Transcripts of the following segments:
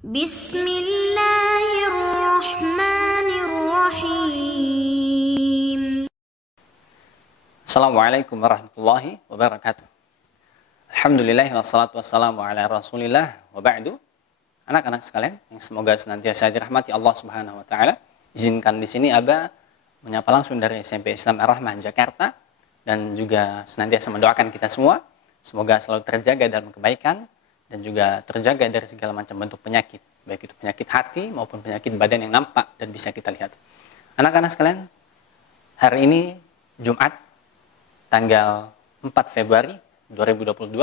Bismillahirrahmanirrahim. Assalamualaikum warahmatullahi wabarakatuh. Alhamdulillah wassalatu wassalamu ala rasulillah wa ba'du. Anak-anak sekalian yang semoga senantiasa dirahmati Allah Subhanahu wa taala. Izinkan di sini Aba menyapa langsung dari SMP Islam Ar-Rahman Jakarta dan juga senantiasa mendoakan kita semua semoga selalu terjaga dalam kebaikan dan juga terjaga dari segala macam bentuk penyakit, baik itu penyakit hati maupun penyakit badan yang nampak dan bisa kita lihat. Anak-anak sekalian, hari ini Jumat tanggal 4 Februari 2022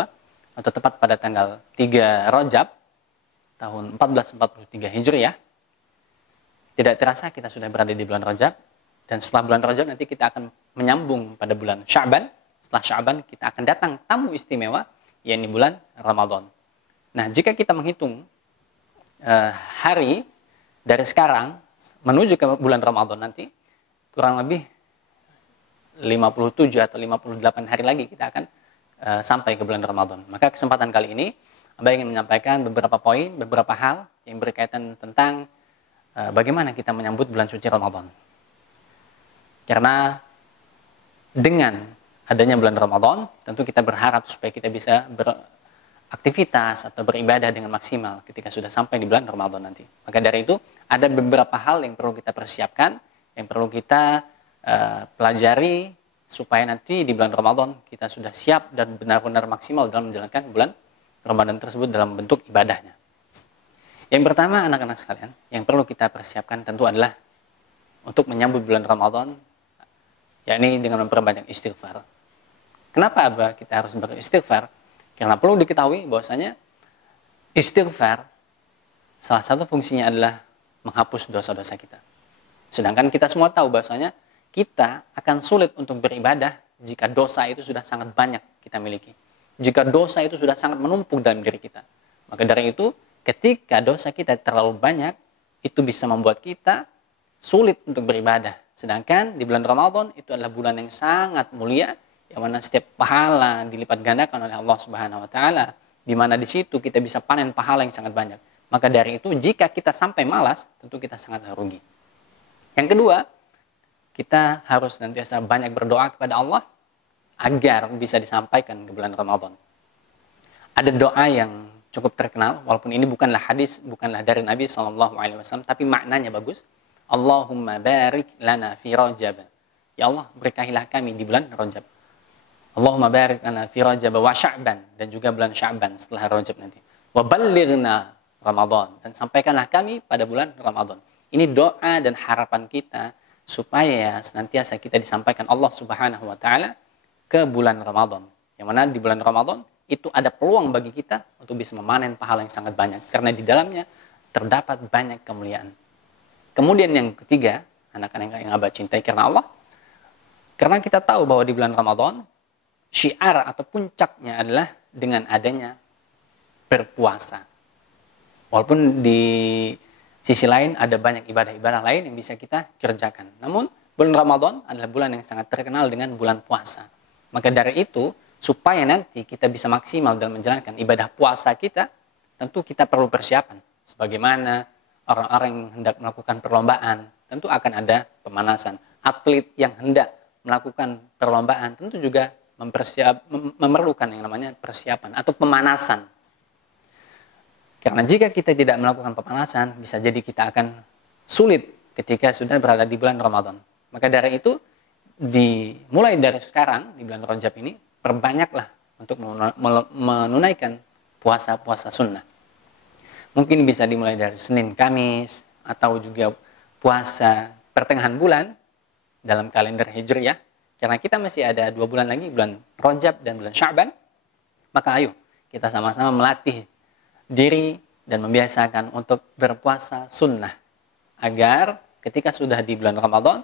atau tepat pada tanggal 3 Rajab tahun 1443 Hijriah. Tidak terasa kita sudah berada di bulan Rajab, dan setelah bulan Rajab nanti kita akan menyambung pada bulan Sya'ban. Setelah Sya'ban kita akan datang tamu istimewa, yakni bulan Ramadan. Nah, jika kita menghitung hari dari sekarang menuju ke bulan Ramadan nanti, kurang lebih 57 atau 58 hari lagi kita akan sampai ke bulan Ramadan. Maka kesempatan kali ini Aba ingin menyampaikan beberapa poin, beberapa hal yang berkaitan tentang bagaimana kita menyambut bulan suci Ramadan. Karena dengan adanya bulan Ramadan, tentu kita berharap supaya kita bisa beraktivitas atau beribadah dengan maksimal ketika sudah sampai di bulan Ramadan nanti. Maka dari itu, ada beberapa hal yang perlu kita persiapkan, yang perlu kita pelajari, supaya nanti di bulan Ramadan kita sudah siap dan benar-benar maksimal dalam menjalankan bulan Ramadan tersebut dalam bentuk ibadahnya. Yang pertama, anak-anak sekalian, yang perlu kita persiapkan tentu adalah untuk menyambut bulan Ramadan, yakni dengan memperbanyak istighfar. Kenapa kita harus beristighfar? Karena perlu diketahui bahwasanya istighfar salah satu fungsinya adalah menghapus dosa-dosa kita. Sedangkan kita semua tahu bahwasanya kita akan sulit untuk beribadah jika dosa itu sudah sangat banyak kita miliki. Jika dosa itu sudah sangat menumpuk dalam diri kita. Maka dari itu, ketika dosa kita terlalu banyak, itu bisa membuat kita sulit untuk beribadah. Sedangkan di bulan Ramadan itu adalah bulan yang sangat mulia, yang mana setiap pahala dilipat gandakan oleh Allah Subhanahu wa taala, di mana di situ kita bisa panen pahala yang sangat banyak. Maka dari itu, jika kita sampai malas, tentu kita sangat rugi. Yang kedua, kita harus nantiasa banyak berdoa kepada Allah agar bisa disampaikan ke bulan Ramadan. Ada doa yang cukup terkenal, walaupun ini bukanlah hadis, bukanlah dari Nabi SAW, tapi maknanya bagus. Allahumma barik lana fi Rajab. Ya Allah, berkahilah kami di bulan Rajab. Allahumma barik lana fi Rajab wa Sya'ban, dan juga bulan Sya'ban setelah Rajab nanti. Wa ballighna Ramadan, dan sampaikanlah kami pada bulan Ramadan. Ini doa dan harapan kita supaya senantiasa kita disampaikan Allah Subhanahu wa taala ke bulan Ramadan. Yang mana di bulan Ramadan itu ada peluang bagi kita untuk bisa memanen pahala yang sangat banyak, karena di dalamnya terdapat banyak kemuliaan. Kemudian yang ketiga, anak-anak yang Aba cintai karena Allah, karena kita tahu bahwa di bulan Ramadan syiar atau puncaknya adalah dengan adanya berpuasa. Walaupun di sisi lain ada banyak ibadah-ibadah lain yang bisa kita kerjakan. Namun bulan Ramadan adalah bulan yang sangat terkenal dengan bulan puasa. Maka dari itu, supaya nanti kita bisa maksimal dalam menjalankan ibadah puasa kita, tentu kita perlu persiapan. Sebagaimana orang-orang yang hendak melakukan perlombaan, tentu akan ada pemanasan. Atlet yang hendak melakukan perlombaan tentu juga memerlukan yang namanya persiapan atau pemanasan. Karena jika kita tidak melakukan pemanasan, bisa jadi kita akan sulit ketika sudah berada di bulan Ramadan. Maka dari itu, mulai dari sekarang, di bulan Rajab ini, perbanyaklah untuk menunaikan puasa-puasa sunnah. Mungkin bisa dimulai dari Senin, Kamis, atau juga puasa pertengahan bulan dalam kalender Hijriah. Karena kita masih ada 2 bulan lagi, bulan Rajab dan bulan Sya'ban. Maka ayo, kita sama-sama melatih diri dan membiasakan untuk berpuasa sunnah. Agar ketika sudah di bulan Ramadan,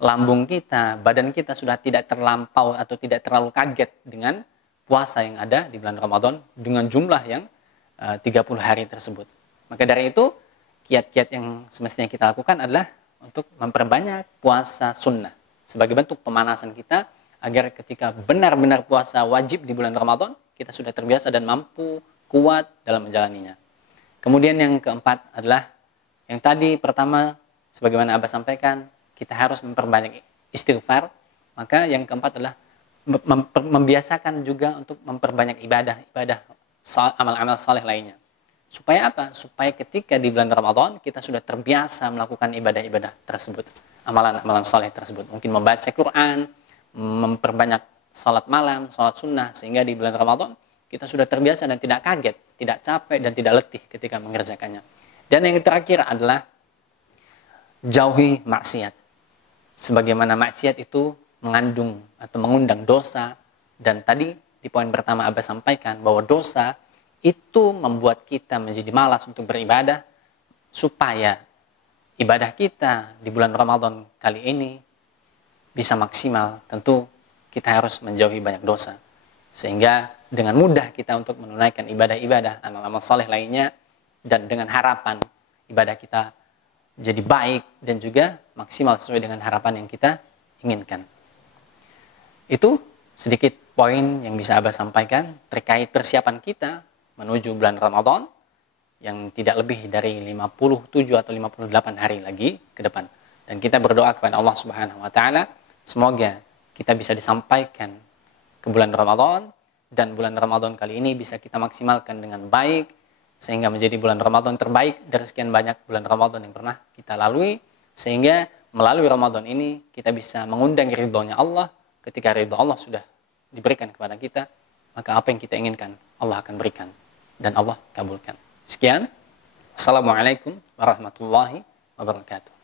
lambung kita, badan kita sudah tidak terlampau atau tidak terlalu kaget dengan puasa yang ada di bulan Ramadan dengan jumlah yang 30 hari tersebut. Maka dari itu, kiat-kiat yang semestinya kita lakukan adalah untuk memperbanyak puasa sunnah sebagai bentuk pemanasan kita agar ketika benar-benar puasa wajib di bulan Ramadan, kita sudah terbiasa dan mampu kuat dalam menjalaninya. Kemudian yang keempat adalah yang tadi pertama, sebagaimana Abah sampaikan, kita harus memperbanyak istighfar. Maka yang keempat adalah membiasakan juga untuk memperbanyak ibadah amal-amal saleh lainnya. Supaya apa? Supaya ketika di bulan Ramadan kita sudah terbiasa melakukan ibadah-ibadah tersebut, amalan-amalan saleh tersebut. Mungkin membaca Quran, memperbanyak salat malam, salat sunnah, sehingga di bulan Ramadan kita sudah terbiasa dan tidak kaget, tidak capek dan tidak letih ketika mengerjakannya. Dan yang terakhir adalah jauhi maksiat. Sebagaimana maksiat itu mengandung atau mengundang dosa, dan tadi di poin pertama Abah sampaikan bahwa dosa itu membuat kita menjadi malas untuk beribadah. Supaya ibadah kita di bulan Ramadan kali ini bisa maksimal, tentu kita harus menjauhi banyak dosa, sehingga dengan mudah kita untuk menunaikan ibadah-ibadah, amal-amal saleh lainnya, dan dengan harapan ibadah kita jadi baik dan juga maksimal sesuai dengan harapan yang kita inginkan. Itu sedikit poin yang bisa Abah sampaikan terkait persiapan kita menuju bulan Ramadan yang tidak lebih dari 57 atau 58 hari lagi ke depan. Dan kita berdoa kepada Allah Subhanahu wa taala semoga kita bisa disampaikan ke bulan Ramadan, dan bulan Ramadan kali ini bisa kita maksimalkan dengan baik sehingga menjadi bulan Ramadan terbaik dari sekian banyak bulan Ramadan yang pernah kita lalui, sehingga melalui Ramadan ini kita bisa mengundang ridhonya Allah. Ketika ridho Allah sudah diberikan kepada kita, maka apa yang kita inginkan Allah akan berikan dan Allah kabulkan. Sekian. Assalamualaikum warahmatullahi wabarakatuh.